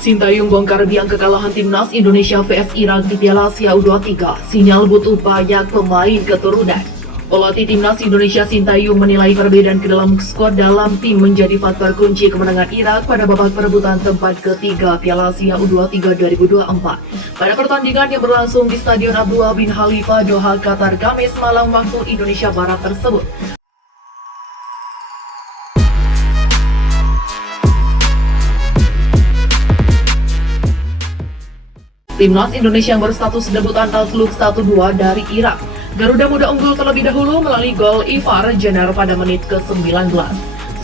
Sintayong bongkar biang kekalahan timnas Indonesia vs Irak di Piala Asia U23. Sinyal butuh banyak pemain keturunan. Pelatih timnas Indonesia Sintayong menilai perbedaan ke dalam skuad dalam tim menjadi faktor kunci kemenangan Irak pada babak perebutan tempat ketiga Piala Asia U23 2024. Pada pertandingan yang berlangsung di Stadion Abdullah bin Khalifa, Doha, Qatar, Kamis malam waktu Indonesia Barat tersebut. Timnas Indonesia yang berstatus debutan takluk 1-2 dari Irak. Garuda Muda unggul terlebih dahulu melalui gol Ivar Jenner pada menit ke-19.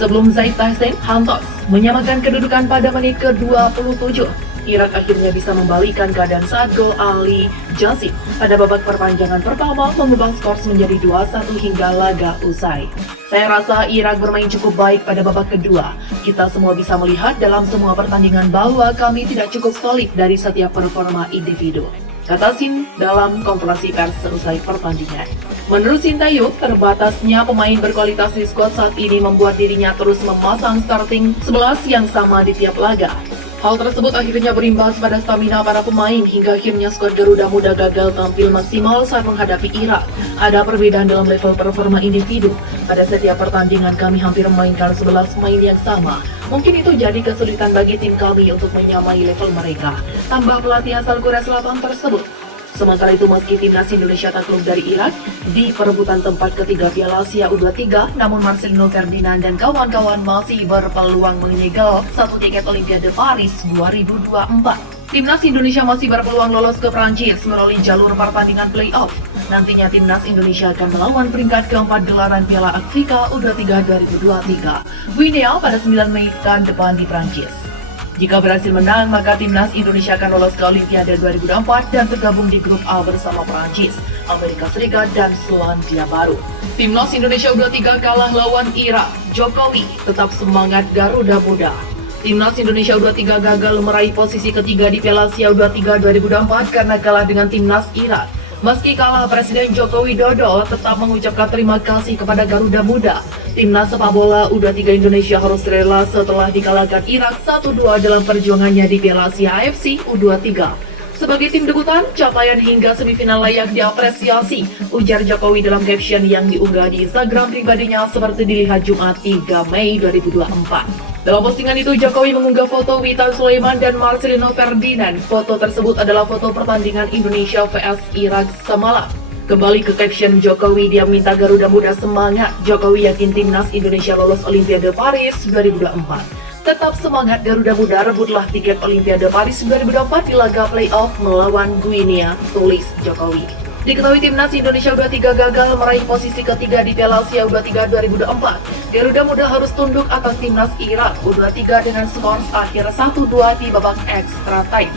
Sebelum Zaid Tahsin Hantos menyamakan kedudukan pada menit ke-27. Irak akhirnya bisa membalikan keadaan saat gol Ali Jassim pada babak perpanjangan pertama mengubah skor menjadi 2-1 hingga laga usai. Saya rasa Irak bermain cukup baik pada babak kedua. Kita semua bisa melihat dalam semua pertandingan bahwa kami tidak cukup solid dari setiap performa individu, kata Sin dalam konferensi pers selesai pertandingan. Menurut Sintayong, terbatasnya pemain berkualitas di skuad saat ini membuat dirinya terus memasang starting 11 yang sama di tiap laga. Hal tersebut akhirnya berimbas pada stamina para pemain hingga akhirnya skuad Garuda Muda gagal tampil maksimal saat menghadapi Irak. Ada perbedaan dalam level performa individu. Pada setiap pertandingan kami hampir memainkan 11 pemain yang sama. Mungkin itu jadi kesulitan bagi tim kami untuk menyamai level mereka, tambah pelatih asal Korea Selatan tersebut. Sementara itu, meski timnas Indonesia takluk dari Irak di perebutan tempat ketiga Piala Asia U23, namun Marcelino Ferdinand dan kawan-kawan masih berpeluang menyegel satu tiket Olimpiade Paris 2024. Timnas Indonesia masih berpeluang lolos ke Prancis melalui jalur pertandingan play-off. Nantinya timnas Indonesia akan melawan peringkat keempat gelaran Piala Afrika U23 2023 Guinea pada 9 Mei pekan depan di Prancis. Jika berhasil menang, maka timnas Indonesia akan lolos ke Olimpiade 2024 dan tergabung di grup A bersama Prancis, Amerika Serikat, dan Selandia Baru. Timnas Indonesia U23 kalah lawan Irak. Jokowi tetap semangat Garuda Muda. Timnas Indonesia U23 gagal meraih posisi ketiga di Piala Asia U23 2024 karena kalah dengan timnas Irak. Meski kalah, Presiden Joko Widodo tetap mengucapkan terima kasih kepada Garuda Muda. Timnas sepak bola U23 Indonesia harus rela setelah dikalahkan Irak 1-2 dalam perjuangannya di Piala Asia AFC U23. Sebagai tim debutan, capaian hingga semifinal layak diapresiasi, ujar Jokowi dalam caption yang diunggah di Instagram pribadinya seperti dilihat Jumat 3 Mei 2024. Dalam postingan itu, Jokowi mengunggah foto Witan Sulaiman dan Marcelino Ferdinand. Foto tersebut adalah foto pertandingan Indonesia vs Irak semalam. Kembali ke caption Jokowi, dia minta Garuda Muda semangat. Jokowi yakin timnas Indonesia lolos Olimpiade Paris 2024. Tetap semangat Garuda Muda, rebutlah tiket Olimpiade Paris 2024 di laga playoff melawan Guinea, tulis Jokowi. Diketahui timnas Indonesia U23 gagal meraih posisi ketiga di Piala Asia U23 2024. Garuda Muda harus tunduk atas timnas Irak U23 dengan skor akhir 1-2 di babak extra time.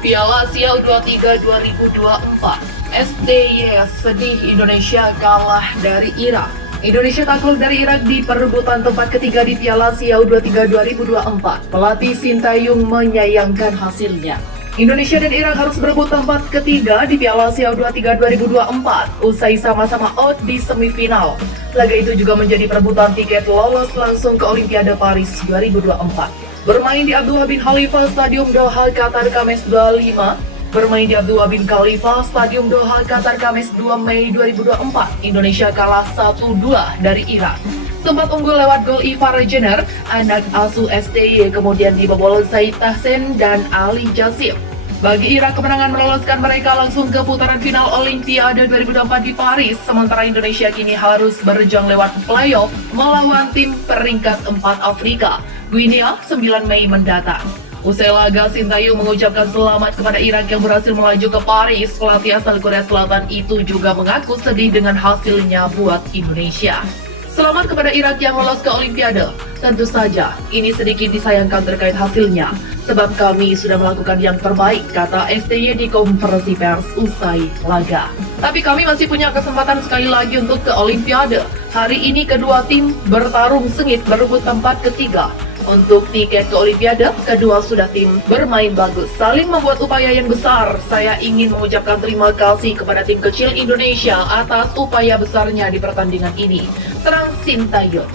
Piala Asia U23 2024. SDY sedih Indonesia kalah dari Irak. Indonesia takluk dari Irak di perebutan tempat ketiga di Piala Asia U23 2024. Pelatih Sintayong menyayangkan hasilnya. Indonesia dan Irak harus berebut tempat ketiga di Piala Asia U23 2024 usai sama-sama out di semifinal. Laga itu juga menjadi perebutan tiket lolos langsung ke Olimpiade Paris 2024. Bermain di Abdullah bin Khalifa Stadium Doha, Qatar, Kamis 25. Bermain di Abdullah bin Khalifa Stadium Doha, Qatar, Kamis 2 Mei 2024. Indonesia kalah 1-2 dari Irak. Sempat unggul lewat gol Ivar Jenner, anak asuh STY, kemudian dibobol Zaid Tahsin dan Ali Jassim. Bagi Irak, kemenangan meloloskan mereka langsung ke putaran final Olimpiade 2024 di Paris, sementara Indonesia kini harus berjuang lewat playoff melawan tim peringkat 4 Afrika, Guinea, 9 Mei mendatang. Usai laga, Sintayong mengucapkan selamat kepada Irak yang berhasil melaju ke Paris. Pelatih asal Korea Selatan itu juga mengaku sedih dengan hasilnya buat Indonesia. Selamat kepada Irak yang lolos ke Olimpiade. Tentu saja, ini sedikit disayangkan terkait hasilnya, sebab kami sudah melakukan yang terbaik, kata STY di konferensi pers usai laga. Tapi kami masih punya kesempatan sekali lagi untuk ke Olimpiade. Hari ini kedua tim bertarung sengit berebut tempat ketiga. Untuk tiket ke Olimpiade, kedua sudah tim bermain bagus, saling membuat upaya yang besar. Saya ingin mengucapkan terima kasih kepada tim kecil Indonesia atas upaya besarnya di pertandingan ini, terang Sintayong.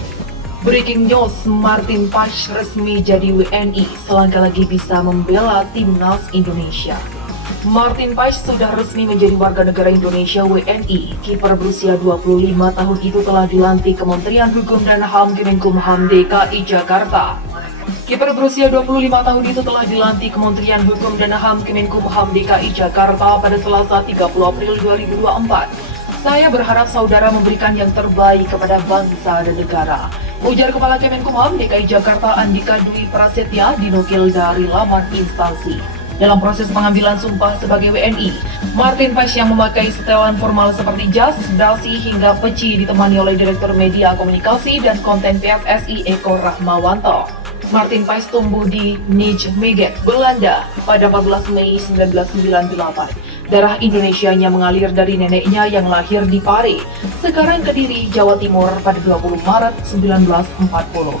Breaking news, Martin Paes resmi jadi WNI, selangkah lagi bisa membela timnas Indonesia. Martin Paes sudah resmi menjadi warga negara Indonesia WNI. Kiper berusia 25 tahun itu telah dilantik Kementerian Hukum dan HAM Kemenkumham DKI Jakarta. Kiper berusia 25 tahun itu telah dilantik Kementerian Hukum dan HAM Kemenkumham DKI Jakarta pada Selasa 30 April 2024. Saya berharap saudara memberikan yang terbaik kepada bangsa dan negara, ujar Kepala Kemenkumham DKI Jakarta Andika Dwi Prasetya dinukil dari laman instansi. Dalam proses pengambilan sumpah sebagai WNI, Martin Paes yang memakai setelan formal seperti jas, dasi hingga peci ditemani oleh Direktur Media Komunikasi dan Konten PSSI Eko Rahmawanto. Martin Paes tumbuh di Nijmegen, Belanda pada 14 Mei 1998. Darah Indonesianya mengalir dari neneknya yang lahir di Pare, sekarang Kediri, Jawa Timur pada 20 Maret 1940.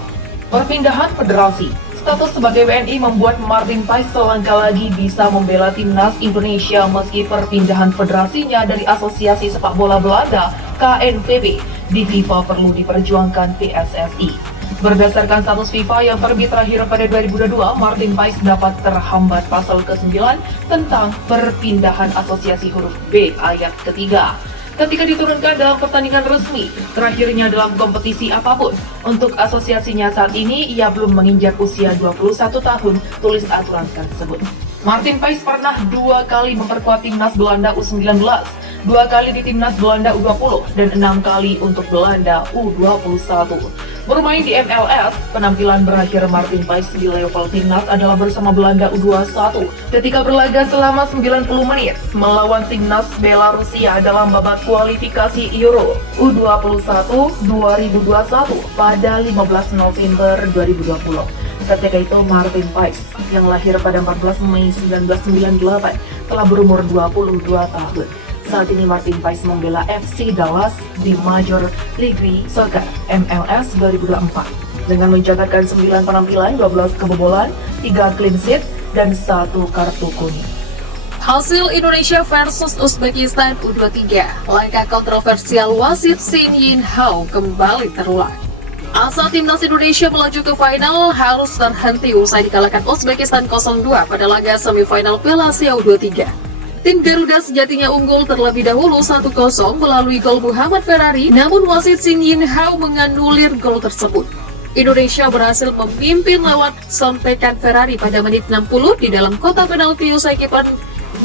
Perpindahan federasi. Status sebagai WNI membuat Martin Paes selangkah lagi bisa membela timnas Indonesia meski perpindahan federasinya dari Asosiasi Sepak Bola Belanda KNVB di FIFA perlu diperjuangkan PSSI. Berdasarkan status FIFA yang terbit terakhir pada 2022, Martin Paes dapat terhambat pasal ke-9 tentang perpindahan asosiasi huruf B ayat ketiga. Ketika diturunkan dalam pertandingan resmi, terakhirnya dalam kompetisi apapun. Untuk asosiasinya saat ini, ia belum menginjak usia 21 tahun, tulis aturan tersebut. Martin Paes pernah 2 kali memperkuat timnas Belanda U19, 2 kali di timnas Belanda U20, dan 6 kali untuk Belanda U21. Bermain di MLS, penampilan berakhir Martin Paes di level timnas adalah bersama Belanda U21 ketika berlaga selama 90 menit melawan timnas Belarusia dalam babak kualifikasi Euro U21 2021 pada 15 November 2020. Ketika itu Martin Paes yang lahir pada 14 Mei 1998 telah berumur 22 tahun. Saat ini Martin Paes membela FC Dallas di Major League Soccer MLS 2024 dengan mencatatkan 9 penampilan, 12 kebobolan, 3 clean sheet, dan 1 kartu kuning. Hasil Indonesia versus Uzbekistan U23, langkah kontroversial wasit Shin Yin Hao kembali terulang. Asa timnas Indonesia melaju ke final harus terhenti usai dikalahkan Uzbekistan 0-2 pada laga semifinal Piala Asia U23. Tim Garuda sejatinya unggul terlebih dahulu 1-0 melalui gol Muhammad Ferrari, namun wasit Shin Yin Hao menganulir gol tersebut. Indonesia berhasil memimpin lewat sontekan Ferrari pada menit 60 di dalam kotak penalti usai kiper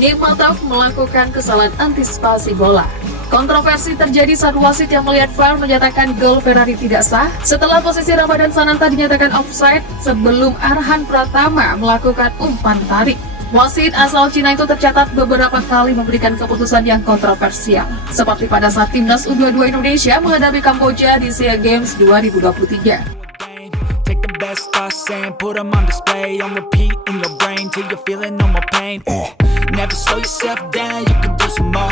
Nematov melakukan kesalahan antisipasi bola. Kontroversi terjadi saat wasit yang melihat VAR menyatakan gol Ferrari tidak sah setelah posisi Ramadan Sananta dinyatakan offside sebelum Arhan Pratama melakukan umpan tarik. Wasit asal Cina itu tercatat beberapa kali memberikan keputusan yang kontroversial, seperti pada saat timnas U22 Indonesia menghadapi Kamboja di SEA Games 2023. Take the best thoughts and put them on display, on repeat in your brain till you're feeling no more pain. Never slow yourself down, you can do some more.